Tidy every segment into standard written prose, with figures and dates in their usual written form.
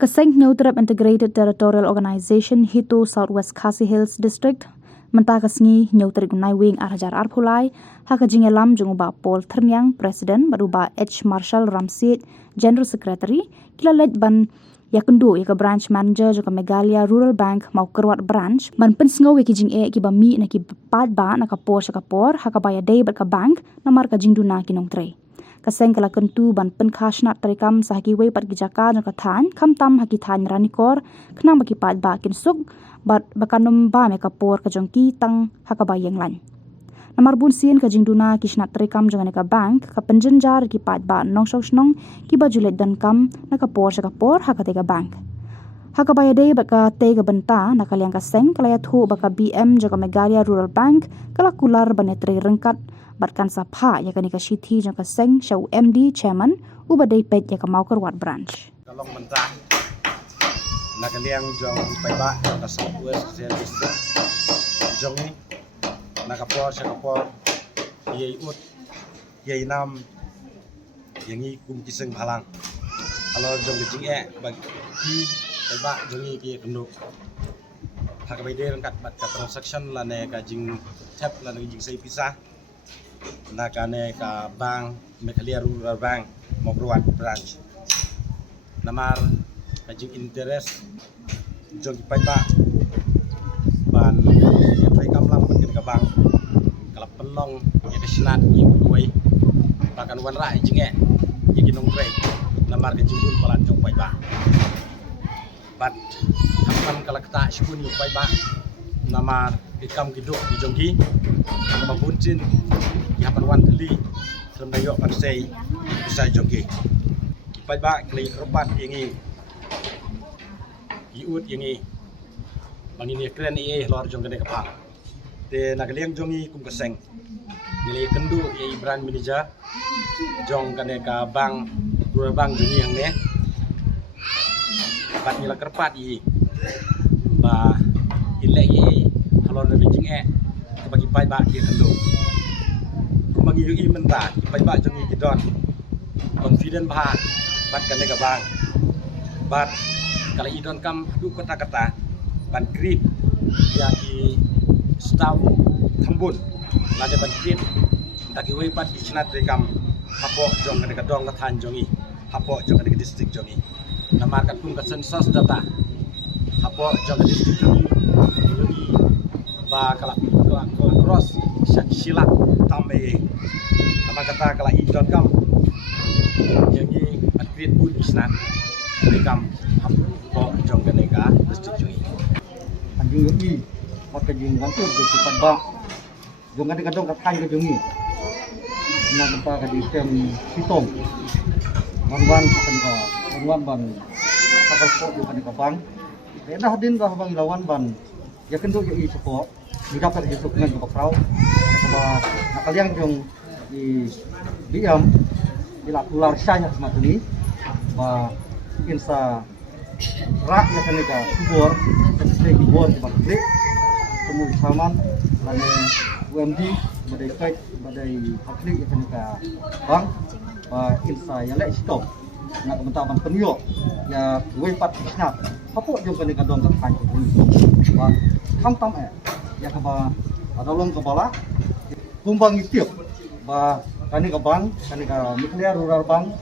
Kaseng Neutrap Integrated Territorial Organization Hito Southwest Khasi Hills District mentah kasngi Neutrap Nai Wing Arhajar Arpulai haka jingelam junguba Paul Ternyang Presiden baruba H Marshall Ramsit General Secretary kila led ban yakundu yaka branch manager joka Megalia Rural Bank mau kerwat branch ban pensngau yaki jing ki ba mi na ki pad ba na kapor haka baya day bat ka bank na marka jingduna kinong tre kaseng kala kentu ban penkasnat tarikam sahaki wei pat gijaka joka than kamtam haki than ranikor knang baki pad ba kin suk bat bakanum ba me kapor ka jongki tang haka bayang lan namar bun sien ka jingduna kisnat tarikam jonga ka bank ka penjenjar ki pad ba nong snong ki ba julet dan kam na kapor haka tega bank haka baya day baka tega benta na kaliang kaseng kalaya thu baka BM joka Megalia Rural Bank kala kular banetre rengkat batkan sapha ya kanika shithi joka seng shau MD chairman ubadai pet ya mau kerwat branch kalong mentah nakaliang jong paiba ka Southwest District jong ni nakapor yei ut yei nam yangi kum kiseng phalang kalau jong jing bag ki paiba jong ni ki kenduk hak bai de rangkat bat ka transaction la ne ka jing tap la ne jing sei pisah nakane ka bank Megalia Rural Bank mau berwat branch namar kajing interest jong paiba ban ya trai kamlang ban ka bank kala penong ya kesenat yi kuai bahkan wan rai jinge yi kinong trai namar kajing bun palan jong paiba bat hampan kala kata syukun yi paiba namar ikam kiduk di jongki nama buncin yapan wan teli dalam dayok pansei bisa jongki kipai ba klei keropat yangi iut yangi bangini keren lor jong kene kapal te nagaliang jongi kum keseng nilai kendu ye brand manager jong kene ka bank rural bank jongi yang ne pat nila kerpat yi ba ile ye halor na bijing bagi pai ba ki kendu bagi yugi mentah pai ba jongi kidon confident ba bat kane ka bang bat kala idon kam du kata ban grip ya ki staff thambun lade ban grip taki wei pat ki chinat rekam hapo jong kane ka dong ka than jongi hapo jong kane ka district jongi namar ka kum ka census data hapo jong ka district jongi yugi ba kala cross silap tambe nama kata kala idon kam yangi atlet pun isnan rekam hapo jong kane ka district jongi anjing yogi mat ka jing gantur ke cepat ba jong kane ka dong ka than ka jongi na tempa ka di tem sitong wan ban sakal ko jong kane ka bang dah din ba bang ilawan ban ya kendo yo i support di dapat hisuk ngan ka prau ya ba nakaliang jong di diam ila pular syanya sematuni ba insa rak ya kane ka subor stay di bor di bakri temu saman lane UMD badai kai badai hakli ya kane ka bang ba insa ya lek stop na kementaban penyo ya we pat snap hapo jong kane ka dong ka than ko ba tam ya ka ba adolong ka bala kumbang itiok ba kani ka bang kani ka Megalia Rural Bank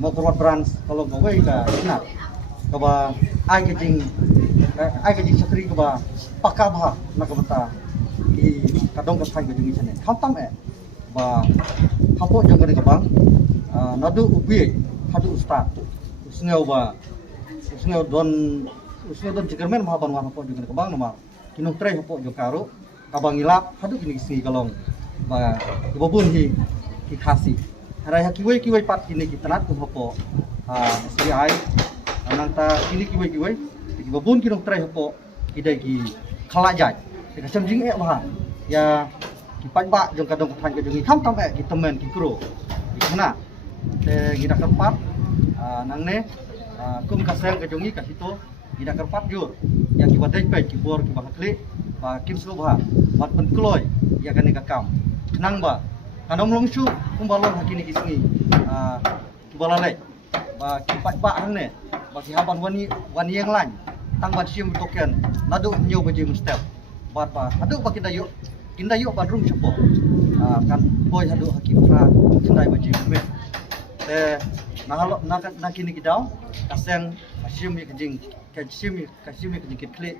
mau kerwat branch kalau gawe ka snap ka ba ai ka jing sakri ka ba pakka ba na ka bata i kadong ka than ka jing chane tam ba hapo jong kani ka bang nadu ubi hadu ustad usngeu don cikermen mahaban wan hapo jong kani ka bang nomar kinong tre hapo jong karo kabang ilap hadu kini singi kalong ba ibabun hi khasi harai kiwai pat kini kitanat kum hapo SBI ananta kini kiwai ibabun kinong tre hapo idai ki khalajai ka samjing bah ya kipat ba jong kadong than ka jong tham ki temen ki kro ikna te gida kerpat nangne kum kaseng ka jongi ka hito gida kerpat jur yang ki badai pe ki bor ki bahakli ba kim sloba bat penkloi ya kane ka kam nang ba kanom longshu kumbalon hakini kisngi kibalalai ba kipat ba hang ne bagi haban wani yang lain tang ban sim token nadu nyo bajing step bat pa adu ba kinda yuk ban rum chapo kan boy hadu hakim fra cindai bajing me te na kini kidau kaseng sim kajing kajing kle